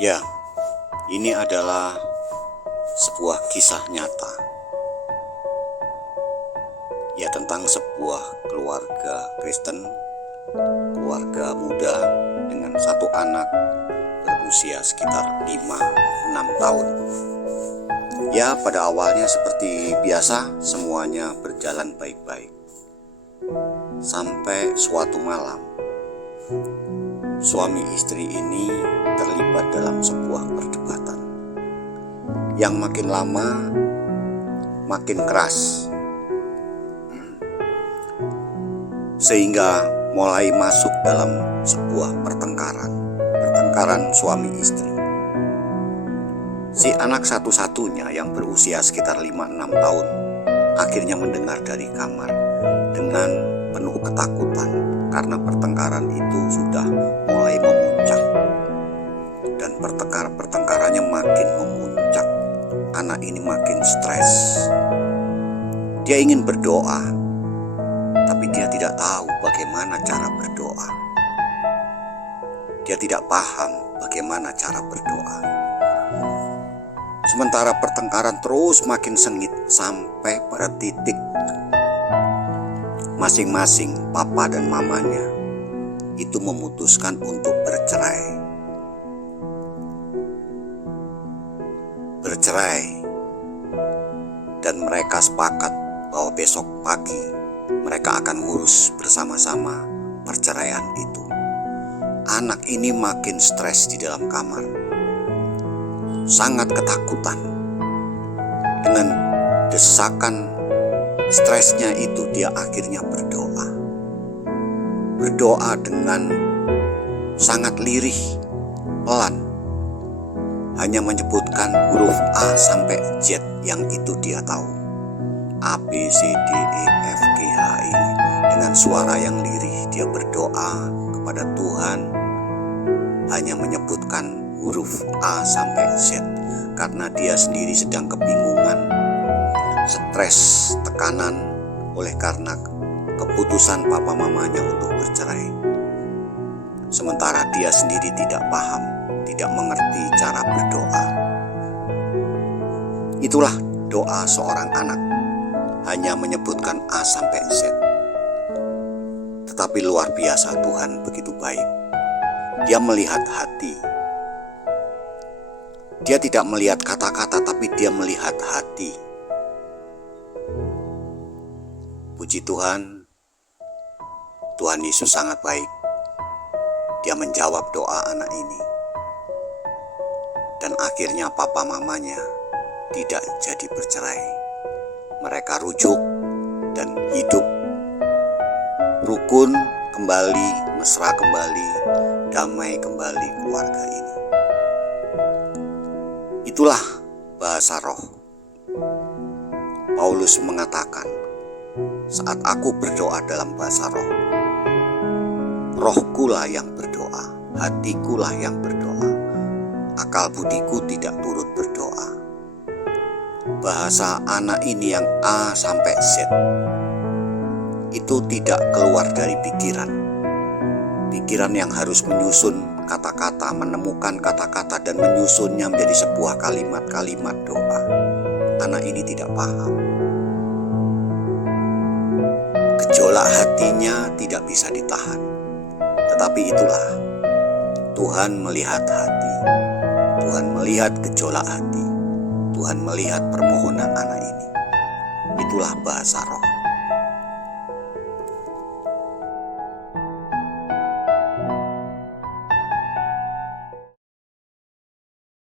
Ya, ini adalah sebuah kisah nyata. Ya, tentang sebuah keluarga Kristen, keluarga muda dengan satu anak berusia sekitar 5-6 tahun. Ya, pada awalnya seperti biasa semuanya berjalan baik-baik. Sampai suatu malam, suami istri ini terlibat dalam sebuah perdebatan yang makin lama makin keras, sehingga mulai masuk dalam sebuah pertengkaran suami istri. Si anak satu-satunya yang berusia sekitar 5-6 tahun akhirnya mendengar dari kamar dengan penuh ketakutan karena pertengkaran itu sudah mulai memuncak. Dan pertengkarannya makin memuncak. Anak ini makin stres. Dia ingin berdoa, tapi dia tidak tahu bagaimana cara berdoa. Dia tidak paham bagaimana cara berdoa. Sementara pertengkaran terus makin sengit sampai pada titik masing-masing papa dan mamanya itu memutuskan untuk bercerai. Dan mereka sepakat bahwa besok pagi mereka akan ngurus bersama-sama perceraian itu. Anak ini makin stres di dalam kamar, sangat ketakutan. Dengan desakan stresnya itu dia akhirnya berdoa dengan sangat lirih, pelan, hanya menyebutkan huruf A sampai Z yang itu dia tahu. A, B, C, D, E, F, G, H, I. Dengan suara yang lirih dia berdoa kepada Tuhan, hanya menyebutkan huruf A sampai Z karena dia sendiri sedang kebingungan, stres, tekanan oleh karena keputusan papa mamanya untuk bercerai. Sementara dia sendiri tidak paham, tidak mengerti cara berdoa. Itulah doa seorang anak, hanya menyebutkan A sampai Z. Tetapi luar biasa, Tuhan begitu baik. Dia melihat hati. Dia tidak melihat kata-kata, tapi dia melihat hati. Puji Tuhan, Tuhan Yesus sangat baik. Dia menjawab doa anak ini. Dan akhirnya papa mamanya tidak jadi bercerai. Mereka rujuk dan hidup rukun kembali, mesra kembali, damai kembali keluarga ini. Itulah bahasa roh. Paulus mengatakan, saat aku berdoa dalam bahasa roh, rohkulah yang berdoa, hatikulah yang berdoa, akal budiku tidak turut berdoa. Bahasa anak ini yang A sampai Z itu tidak keluar dari pikiran yang harus menyusun kata-kata, menemukan kata-kata dan menyusunnya menjadi sebuah kalimat-kalimat doa. Anak ini tidak paham. Gejolak hatinya tidak bisa ditahan. Tetapi itulah, Tuhan melihat hati. Tuhan melihat gejolak hati. Tuhan melihat permohonan anak ini. Itulah bahasa roh.